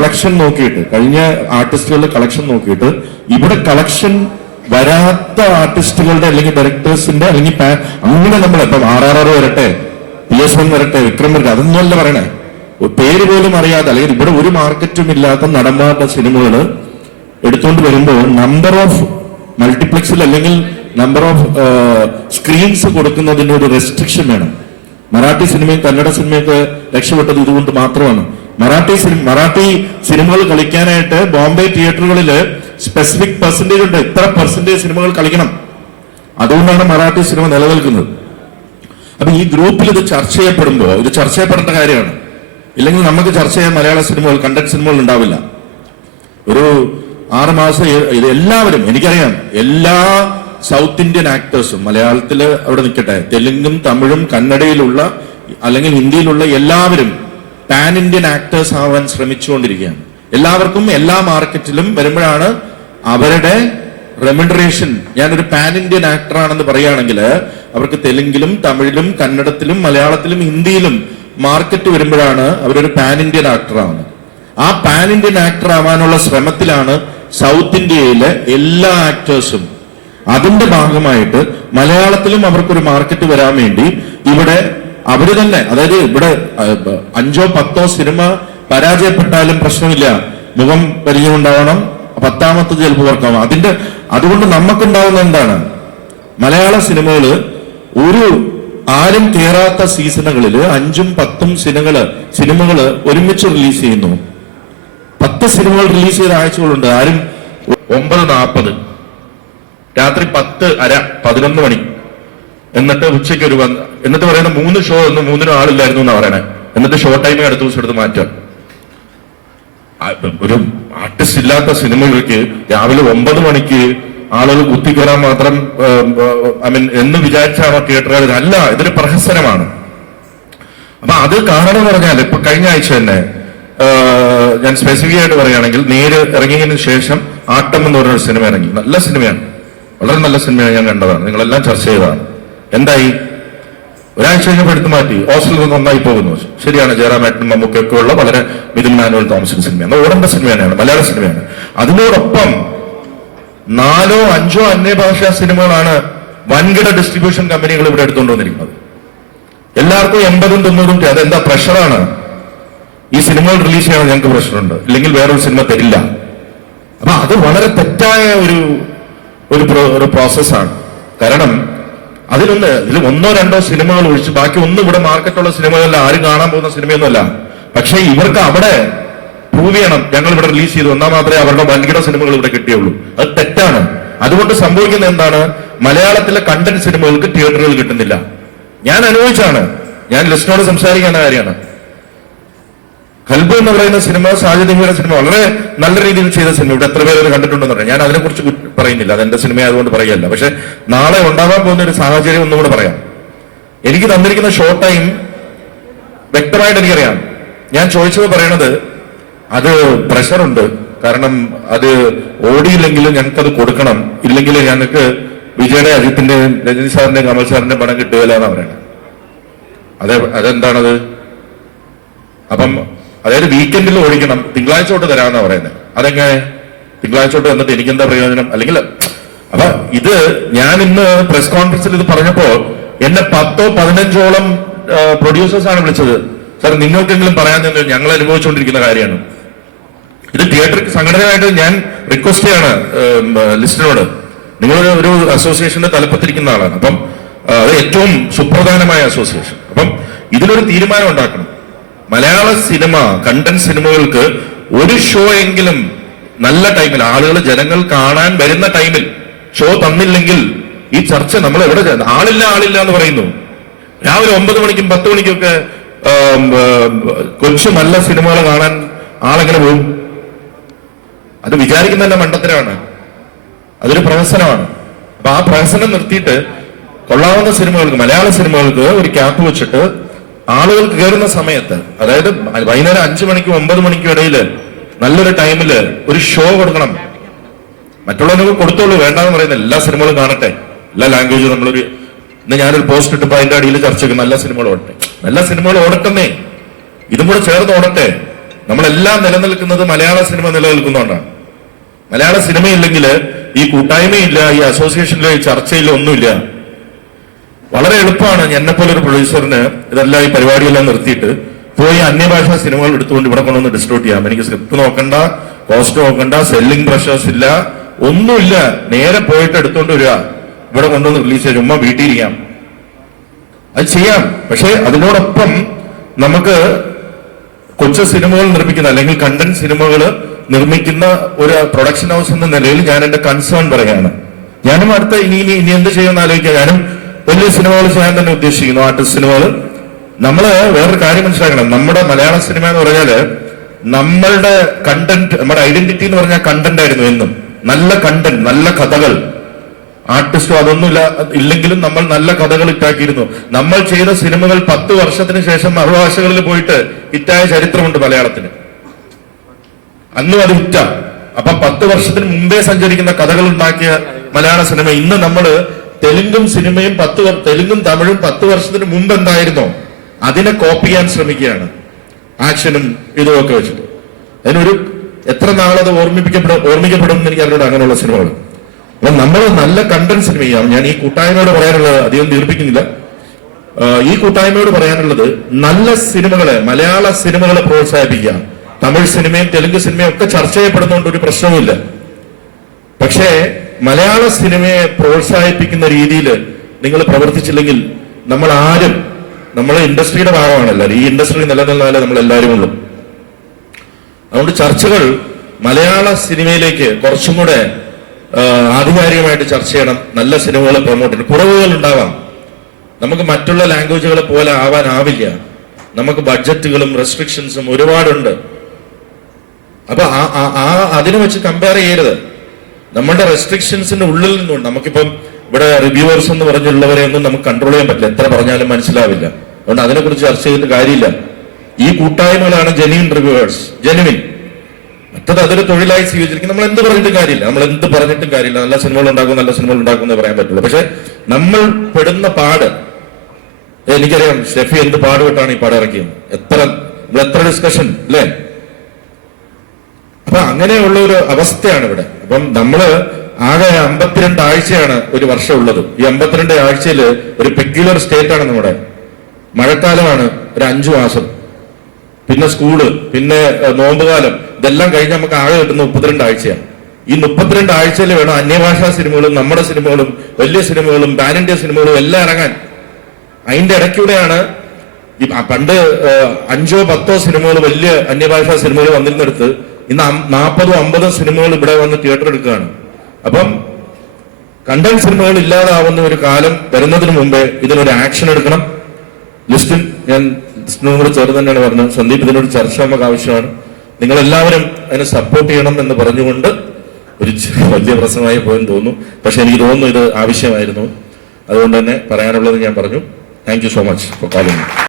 Collection നോക്കിയിട്ട്, കഴിഞ്ഞ ആർട്ടിസ്റ്റുകളുടെ collection നോക്കിയിട്ട് ഇവിടെ കളക്ഷൻ വരാത്ത ആർട്ടിസ്റ്റുകളുടെ അല്ലെങ്കിൽ ഡയറക്ടേഴ്സിന്റെ അല്ലെങ്കിൽ അങ്ങനെ നമ്മൾ ഇപ്പം RRR വരട്ടെ, PS1 വരട്ടെ, വിക്രം വരട്ടെ, അതൊന്നുമല്ല പറയണേ. പേര് പോലും അറിയാതെ അല്ലെങ്കിൽ ഇവിടെ ഒരു മാർക്കറ്റും ഇല്ലാത്ത നടന്മാരുടെ സിനിമകൾ എടുത്തുകൊണ്ട് വരുമ്പോൾ നമ്പർ ഓഫ് മൾട്ടിപ്ലക്സിൽ അല്ലെങ്കിൽ നമ്പർ ഓഫ് സ്ക്രീൻസ് കൊടുക്കുന്നതിന് ഒരു റെസ്ട്രിക്ഷൻ വേണം. മറാഠി സിനിമയും കന്നഡ സിനിമയൊക്കെ രക്ഷപ്പെട്ടത് ഇതുകൊണ്ട് മാത്രമാണ്. മറാഠി സിനിമകൾ കളിക്കാനായിട്ട് ബോംബെ തിയേറ്ററുകളിൽ സ്പെസിഫിക് പെർസെന്റേജ് ഉണ്ട്, ഇത്ര പെർസെന്റേജ് സിനിമകൾ കളിക്കണം. അതുകൊണ്ടാണ് മറാഠി സിനിമ നിലനിൽക്കുന്നത്. അപ്പൊ ഈ ഗ്രൂപ്പിൽ ഇത് ചർച്ച ചെയ്യപ്പെടുമ്പോൾ ഇത് ചർച്ച ചെയ്യപ്പെടേണ്ട കാര്യമാണ്. ഇല്ലെങ്കിൽ നമുക്ക് ചർച്ച ചെയ്യാൻ മലയാള സിനിമകൾ, കണ്ടന്റ് സിനിമകൾ ഉണ്ടാവില്ല. ഒരു 6 മാസം ഇത് എല്ലാവരും, എനിക്കറിയാം, എല്ലാ സൗത്ത് ഇന്ത്യൻ ആക്ടേഴ്സും മലയാളത്തിൽ അവിടെ നിൽക്കട്ടെ, തെലുങ്കും തമിഴും കന്നഡയിലുള്ള അല്ലെങ്കിൽ ഹിന്ദിയിലുള്ള എല്ലാവരും പാൻ ഇന്ത്യൻ ആക്ടേഴ്സ് ആവാൻ ശ്രമിച്ചുകൊണ്ടിരിക്കുകയാണ്. എല്ലാവർക്കും എല്ലാ മാർക്കറ്റിലും വരുമ്പോഴാണ് അവരുടെ റെമ്യൂണറേഷൻ. ഞാനൊരു പാൻ ഇന്ത്യൻ ആക്ടറാണെന്ന് പറയുകയാണെങ്കിൽ അവർക്ക് തെലുങ്കിലും തമിഴിലും കന്നഡത്തിലും മലയാളത്തിലും ഹിന്ദിയിലും മാർക്കറ്റ് വരുമ്പോഴാണ് അവരൊരു പാൻ ഇന്ത്യൻ ആക്ടറാണ്. ആ പാൻ ഇന്ത്യൻ ആക്ടർ ആവാനുള്ള ശ്രമത്തിലാണ് സൗത്ത് ഇന്ത്യയിലെ എല്ലാ ആക്ടേഴ്സും. അതിന്റെ ഭാഗമായിട്ട് മലയാളത്തിലും അവർക്കൊരു മാർക്കറ്റ് വരാൻ വേണ്ടി ഇവിടെ അവര് തന്നെ, അതായത് ഇവിടെ 5ഓ 10ഓ സിനിമ പരാജയപ്പെട്ടാലും പ്രശ്നമില്ല, മുഖം പരിചയമുണ്ടാവണം, 10ാമത്തത് ചിലപ്പോൾ വർക്കാവും. അതുകൊണ്ട് നമുക്കുണ്ടാവുന്ന എന്താണ്, മലയാള സിനിമകള് ഒരു ആരും കയറാത്ത സീസണുകളിൽ 5ഉം 10ഉം സിനിമകള് ഒരുമിച്ച് റിലീസ് ചെയ്യുന്നു. 10 സിനിമകൾ റിലീസ് ചെയ്ത ആഴ്ചകളുണ്ട്. ആരും 9:40 രാത്രി 10:30 11 മണി, എന്നിട്ട് ഉച്ചയ്ക്ക് എന്നിട്ട് പറയുന്ന 3 ഷോ ഒന്നും 3നും ആളില്ലായിരുന്നു എന്നാ പറയണേ. എന്നിട്ട് ഷോ ടൈമിൽ അടുത്ത ദിവസം എടുത്ത് മാറ്റാം. ഒരു ആർട്ടിസ്റ്റ് ഇല്ലാത്ത സിനിമകൾക്ക് രാവിലെ 9 മണിക്ക് ആളുകൾ കുത്തിക്കയറാൻ മാത്രം എന്ന് വിചാരിച്ചാണോ തിയേറ്ററുകാർ? അല്ല, ഇതൊരു പ്രഹസനമാണ്. അപ്പൊ അത് കാരണം പറഞ്ഞാൽ ഇപ്പൊ കഴിഞ്ഞ ആഴ്ച തന്നെ ഞാൻ സ്പെസിഫിക് ആയിട്ട് പറയുകയാണെങ്കിൽ, നേര് ഇറങ്ങിയതിനു ശേഷം ആട്ടം എന്ന് പറഞ്ഞൊരു സിനിമ ഇറങ്ങി. നല്ല സിനിമയാണ്, വളരെ നല്ല സിനിമയാണ്, ഞാൻ കണ്ടതാണ്, നിങ്ങളെല്ലാം ചർച്ച ചെയ്തതാണ്. എന്തായി? ഒരാഴ്ച കഴിഞ്ഞപ്പോൾ എടുത്തു മാറ്റി. ഹോസ്റ്റലിൽ നിന്ന് ഒന്നായി പോകുന്നു. ശരിയാണ്, ജയറാമേട്ടനും മമ്മൂക്കൊക്കെ ഉള്ള വളരെ മിഥുൻ മാനുവൽ തോമസിന്റെ സിനിമയാണ്, ഓടേണ്ട സിനിമയാണ്, മലയാള സിനിമയാണ്. അതിനോടൊപ്പം 4ഓ 5ഓ അന്യഭാഷാ സിനിമകളാണ് വൻകിട ഡിസ്ട്രിബ്യൂഷൻ കമ്പനികൾ ഇവിടെ എടുത്തുകൊണ്ടുവന്നിരിക്കുന്നത്. എല്ലാവർക്കും 80ഉം 90ഉം. അതെന്താ? പ്രഷറാണ്. ഈ സിനിമകൾ റിലീസ് ചെയ്യണം, ഞങ്ങൾക്ക് പ്രഷറുണ്ട്, ഇല്ലെങ്കിൽ വേറൊരു സിനിമ തരില്ല. അപ്പൊ അത് വളരെ തെറ്റായ ഒരു പ്രോസസ്സാണ്. കാരണം ഇതിൽ 1ഓ 2ഓ സിനിമകൾ ഒഴിച്ച് ബാക്കി ഒന്നും ഇവിടെ മാർക്കറ്റുള്ള സിനിമകളല്ല, ആരും കാണാൻ പോകുന്ന സിനിമയൊന്നുമല്ല. പക്ഷെ ഇവർക്ക് അവിടെ പ്രൂവ് ചെയ്യണം, ഞങ്ങൾ ഇവിടെ റിലീസ് ചെയ്തു, എന്നാൽ മാത്രമേ അവരുടെ വൻകിട സിനിമകൾ ഇവിടെ കിട്ടിയുള്ളൂ. അത് തെറ്റാണ്. അതുകൊണ്ട് സംഭവിക്കുന്നത് എന്താണ്? മലയാളത്തിലെ കണ്ടന്റ് സിനിമകൾക്ക് തിയേറ്ററുകൾ കിട്ടുന്നില്ല. ഞാൻ അനുഭവിച്ചാണ്, ഞാൻ ലിസ്റ്റിനോട് സംസാരിക്കുന്ന കാര്യമാണ്. കൽബ് എന്ന് പറയുന്ന സിനിമ, സാജിദിയുടെ സിനിമ, വളരെ നല്ല രീതിയിൽ ചെയ്ത സിനിമ. ഇവിടെ എത്ര പേര് കണ്ടിട്ടുണ്ടെന്ന് പറയാം. ഞാൻ അതിനെക്കുറിച്ച് പറയുന്നില്ല, അതെന്റെ സിനിമ ആയതുകൊണ്ട് പറയുകയല്ല. പക്ഷെ നാളെ ഉണ്ടാകാൻ പോകുന്ന ഒരു സാഹചര്യം ഒന്നുകൂടെ പറയാം. എനിക്ക് തന്നിരിക്കുന്ന ഷോർട്ട് ടൈം വ്യക്തമായിട്ട് എനിക്കറിയാം. ഞാൻ ചോദിച്ചത് പറയണത്, അത് പ്രഷറുണ്ട്. കാരണം അത് ഓടിയില്ലെങ്കിലും ഞങ്ങൾക്കത് കൊടുക്കണം, ഇല്ലെങ്കിൽ ഞങ്ങൾക്ക് വിജയുടെ, അജിത്തിന്റെ, രജനി സാറിന്റെ, കമൽ സാറിന്റെ പണം കിട്ടുകയില്ല എന്നാ പറയണത്. അതെന്താണത്? അപ്പം അതായത് വീക്കെൻഡിൽ ഓടിക്കണം, തിങ്കളാഴ്ച തൊട്ട് തരാമെന്നാ പറയുന്നത്. അതെങ്ങനെ തിങ്കളാഴ്ച തൊട്ട് എന്നിട്ട് എനിക്കെന്താ പ്രയോജനം? അല്ലെങ്കിൽ അപ്പൊ ഇത് ഞാൻ ഇന്ന് പ്രസ് കോൺഫറൻസിൽ ഇത് പറഞ്ഞപ്പോ എന്നെ 10ഓ 15ഓളം പ്രൊഡ്യൂസേഴ്സ് ആണ് വിളിച്ചത്. സാർ, നിങ്ങൾക്കെങ്കിലും പറയാൻ തന്നെ, ഞങ്ങൾ അനുഭവിച്ചുകൊണ്ടിരിക്കുന്ന കാര്യമാണ് ഇത്. തിയേറ്റർ സംഘടനയായിട്ട് ഞാൻ റിക്വസ്റ്റ് ചെയ്യാണ് ലിസ്റ്റിനോട്, നിങ്ങൾ ഒരു അസോസിയേഷന്റെ തലപ്പത്തിരിക്കുന്ന ആളാണ്. അപ്പം അത് ഏറ്റവും സുപ്രധാനമായ അസോസിയേഷൻ. അപ്പം ഇതിലൊരു തീരുമാനം ഉണ്ടാക്കണം. മലയാള സിനിമ, കണ്ടന്റ് സിനിമകൾക്ക് ഒരു ഷോ എങ്കിലും നല്ല ടൈമിൽ, ജനങ്ങൾ കാണാൻ വരുന്ന ടൈമിൽ ഷോ തന്നില്ലെങ്കിൽ ഈ ചർച്ച നമ്മൾ എവിടെ? ആളില്ല എന്ന് പറയുന്നു. രാവിലെ 9 മണിക്കും 10 മണിക്കൊക്കെ കൊച്ചു നല്ല സിനിമകൾ കാണാൻ ആളെങ്ങനെ പോകും? അത് വിചാരിക്കുന്ന മണ്ടത്തരമാണ്, അതൊരു പ്രഹസനമാണ്. അപ്പൊ ആ പ്രഹസനം നിർത്തിയിട്ട് കൊള്ളാവുന്ന സിനിമകൾക്ക്, മലയാള സിനിമകൾക്ക് ഒരു ക്യാപ്പ് വെച്ചിട്ട് ആളുകൾക്ക് കയറുന്ന സമയത്ത്, അതായത് വൈകുന്നേരം 5 മണിക്കും 9 മണിക്കും ഇടയിൽ നല്ലൊരു ടൈമില് ഒരു ഷോ കൊടുക്കണം. മറ്റുള്ളവർക്ക് കൊടുത്തോളൂ, വേണ്ടാന്ന് പറയുന്നത്. എല്ലാ സിനിമകളും കാണട്ടെ, എല്ലാ ലാംഗ്വേജും. ഇന്ന് ഞാനൊരു പോസ്റ്റ് ഇട്ടപ്പോ അതിന്റെ അടിയിൽ ചർച്ചയ്ക്ക് നല്ല സിനിമകൾ ഓടട്ടെ, നല്ല സിനിമകൾ ഓടട്ടെന്നേ, ഇതും കൂടെ ചേർന്ന് ഓടട്ടെ. നമ്മളെല്ലാം നിലനിൽക്കുന്നത് മലയാള സിനിമ നിലനിൽക്കുന്നതുകൊണ്ടാണ്. മലയാള സിനിമയില്ലെങ്കിൽ ഈ കൂട്ടായ്മയില്ല, ഈ അസോസിയേഷനിലെ ഈ ചർച്ചയില്ല, ഒന്നുമില്ല. വളരെ എളുപ്പമാണ് എന്നെപ്പോലെ ഒരു പ്രൊഡ്യൂസറിന് ഇതെല്ലാം ഈ പരിപാടിയെല്ലാം നിർത്തിയിട്ട് പോയി അന്യഭാഷാ സിനിമകൾ എടുത്തുകൊണ്ട് ഇവിടെ കൊണ്ടുവന്ന് ഡിസ്ട്രിബ്യൂട്ട് ചെയ്യാം. എനിക്ക് സ്ക്രിപ്റ്റ് നോക്കണ്ട, കോസ്റ്റ് നോക്കണ്ട, സെല്ലിംഗ് പ്രഷേഴ്സ് ഇല്ല, ഒന്നുമില്ല. നേരെ പോയിട്ട് എടുത്തുകൊണ്ട് വരിക, ഇവിടെ കൊണ്ടുവന്ന് റിലീസ് ചെയ്യാം, ചുമ്മാ വീട്ടിലിരിക്കാം. അത് ചെയ്യാം. പക്ഷെ അതിനോടൊപ്പം നമുക്ക് കൊച്ചു സിനിമകൾ നിർമ്മിക്കുന്ന അല്ലെങ്കിൽ കണ്ടന്റ് സിനിമകൾ നിർമ്മിക്കുന്ന ഒരു പ്രൊഡക്ഷൻ ഹൗസ് എന്ന നിലയിൽ ഞാൻ എന്റെ കൺസേൺ പറയുകയാണ്. ഞാനും അടുത്ത ഇനി എന്ത് ചെയ്യുമെന്ന് ആലോചിക്കുക. ഞാനും വലിയ സിനിമകൾ ചെയ്യാൻ തന്നെ ഉദ്ദേശിക്കുന്നു, ആർട്ടിസ്റ്റ് സിനിമകൾ. നമ്മള് വേറൊരു കാര്യം മനസ്സിലാക്കണം. നമ്മുടെ മലയാള സിനിമ എന്ന് പറഞ്ഞാല് നമ്മളുടെ കണ്ടന്റ്, നമ്മുടെ ഐഡന്റിറ്റി എന്ന് പറഞ്ഞാൽ കണ്ടന്റ് ആയിരുന്നു എന്നും. നല്ല കണ്ടന്റ്, നല്ല കഥകൾ. ആർട്ടിസ്റ്റോ അതൊന്നും ഇല്ലെങ്കിലും നമ്മൾ നല്ല കഥകൾ ഇട്ടാക്കിയിരുന്നു. നമ്മൾ ചെയ്ത സിനിമകൾ 10 വർഷത്തിന് ശേഷം മറുഭാഷകളിൽ പോയിട്ട് ഹിറ്റായ ചരിത്രമുണ്ട് മലയാളത്തിന്. അന്നും അത് ഹിറ്റ. അപ്പൊ 10 വർഷത്തിന് മുമ്പേ സഞ്ചരിക്കുന്ന കഥകൾ ഉണ്ടാക്കിയ മലയാള സിനിമ ഇന്ന് നമ്മള് തെലുങ്കും സിനിമയും തെലുങ്കും തമിഴും 10 വർഷത്തിന് മുമ്പ് എന്തായിരുന്നോ അതിനെ കോപ്പി ചെയ്യാൻ ശ്രമിക്കുകയാണ്, ആക്ഷനും ഇതുമൊക്കെ വെച്ചിട്ട്. അതിനൊരു എത്ര നാളത് ഓർമ്മിക്കപ്പെടും എന്ന് എനിക്ക് അറിഞ്ഞൂടെ അങ്ങനെയുള്ള സിനിമകൾ. അപ്പൊ നമ്മൾ നല്ല കണ്ടന്റ് സിനിമ ചെയ്യാം. ഞാൻ ഈ കൂട്ടായ്മയോട് പറയാനുള്ളത്, അധികം ദീർഘിപ്പിക്കുന്നില്ല, ഈ കൂട്ടായ്മയോട് പറയാനുള്ളത് നല്ല സിനിമകളെ, മലയാള സിനിമകളെ പ്രോത്സാഹിപ്പിക്കുക. തമിഴ് സിനിമയും തെലുങ്ക് സിനിമയും ഒക്കെ ചർച്ച ചെയ്യപ്പെടുന്നതുകൊണ്ട് ഒരു പ്രശ്നവുമില്ല. പക്ഷേ മലയാള സിനിമയെ പ്രോത്സാഹിപ്പിക്കുന്ന രീതിയിൽ നിങ്ങൾ പ്രവർത്തിച്ചില്ലെങ്കിൽ നമ്മളെ ഇൻഡസ്ട്രിയുടെ ഭാഗമാണല്ലോ. ഈ ഇൻഡസ്ട്രി നിലനിന്നാലേ നമ്മൾ എല്ലാവരും ഉള്ളൂ. അതുകൊണ്ട് ചർച്ചകൾ മലയാള സിനിമയിലേക്ക് കുറച്ചും കൂടെ ആധികാരികമായിട്ട് ചർച്ച ചെയ്യണം. നല്ല സിനിമകളെ പ്രൊമോട്ട് ചെയ്യണം. കുറവുകൾ ഉണ്ടാവാം, നമുക്ക് മറ്റുള്ള ലാംഗ്വേജുകളെ പോലെ ആവാനാവില്ല. നമുക്ക് ബഡ്ജറ്റുകളും റെസ്ട്രിക്ഷൻസും ഒരുപാടുണ്ട്. അപ്പൊ അതിനെ വെച്ച് കമ്പയർ ചെയ്യരുത്. നമ്മളുടെ റെസ്ട്രിക്ഷൻസിന്റെ ഉള്ളിൽ നിന്നുണ്ട്. നമുക്കിപ്പം ഇവിടെ റിവ്യൂവേഴ്സ് എന്ന് പറഞ്ഞുള്ളവരെ ഒന്നും നമുക്ക് കൺട്രോൾ ചെയ്യാൻ പറ്റില്ല, എത്ര പറഞ്ഞാലും മനസ്സിലാവില്ല. അതുകൊണ്ട് അതിനെക്കുറിച്ച് ചർച്ച ചെയ്തിട്ട് കാര്യമില്ല. ഈ കൂട്ടായ്മകളാണ് ജെന്യൂൻ റിവ്യൂവേഴ്സ്, ജെന്യൂൻ. മറ്റത് അതൊരു തൊഴിലായി സ്വീകരിച്ചിരിക്കും. നമ്മൾ എന്ത് പറഞ്ഞിട്ടും കാര്യമില്ല, നമ്മൾ എന്ത് പറഞ്ഞിട്ടും കാര്യമില്ല. നല്ല സിനിമകൾ ഉണ്ടാക്കും എന്ന് പറയാൻ പറ്റുള്ളൂ. പക്ഷെ നമ്മൾ പെടുന്ന പാട്, എനിക്കറിയാം ഷെഫി എന്ത് പാടുപെട്ടാണ് ഈ പാട് ഇറക്കിയത്. എത്ര ഡിസ്കഷൻ അല്ലേ. അപ്പൊ അങ്ങനെയുള്ള ഒരു അവസ്ഥയാണ് ഇവിടെ. അപ്പം നമ്മള് ആകെ 52 ആഴ്ചയാണ് ഒരു വർഷം ഉള്ളത്. ഈ 52 ആഴ്ചയിൽ ഒരു പെക്യുലർ സ്റ്റേറ്റ് ആണ് നമ്മുടെ. മഴക്കാലമാണ് ഒരു 5 മാസം, പിന്നെ സ്കൂള്, പിന്നെ നോമ്പുകാലം, ഇതെല്ലാം കഴിഞ്ഞ് നമുക്ക് ആകെ കിട്ടുന്ന 32 ആഴ്ചയാണ്. ഈ 32 ആഴ്ചയിൽ വേണം അന്യഭാഷാ സിനിമകളും നമ്മുടെ സിനിമകളും വലിയ സിനിമകളും പാൻ ഇന്ത്യ സിനിമകളും എല്ലാം ഇറങ്ങാൻ. അതിന്റെ ഇടയ്ക്കൂടെയാണ് ഈ പണ്ട് 5 or 10 സിനിമകൾ, വലിയ അന്യഭാഷാ സിനിമകൾ വന്നിരുന്നെടുത്ത് ഇന്ന് 40 or 50 സിനിമകൾ ഇവിടെ വന്ന് തിയേറ്റർ എടുക്കുകയാണ്. അപ്പം കണ്ടന്റ് സിനിമകൾ ഇല്ലാതാവുന്ന ഒരു കാലം വരുന്നതിന് മുമ്പേ ഇതിനൊരു ആക്ഷൻ എടുക്കണം. ലിസ്റ്റിൻ ഞാൻ കൂടെ ചേർന്ന് തന്നെയാണ് പറഞ്ഞത്, സന്ദീപ് ഇതിനൊരു ചർച്ച നമുക്ക് ആവശ്യമാണ്. നിങ്ങൾ എല്ലാവരും അതിനെ സപ്പോർട്ട് ചെയ്യണം എന്ന് പറഞ്ഞുകൊണ്ട് ഒരു വലിയ പ്രശ്നമായി പോയെന്ന് തോന്നുന്നു. പക്ഷെ എനിക്ക് തോന്നുന്നു ഇത് ആവശ്യമായിരുന്നു. അതുകൊണ്ട് തന്നെ പറയാനുള്ളത് ഞാൻ പറഞ്ഞു. Thank you so much for calling.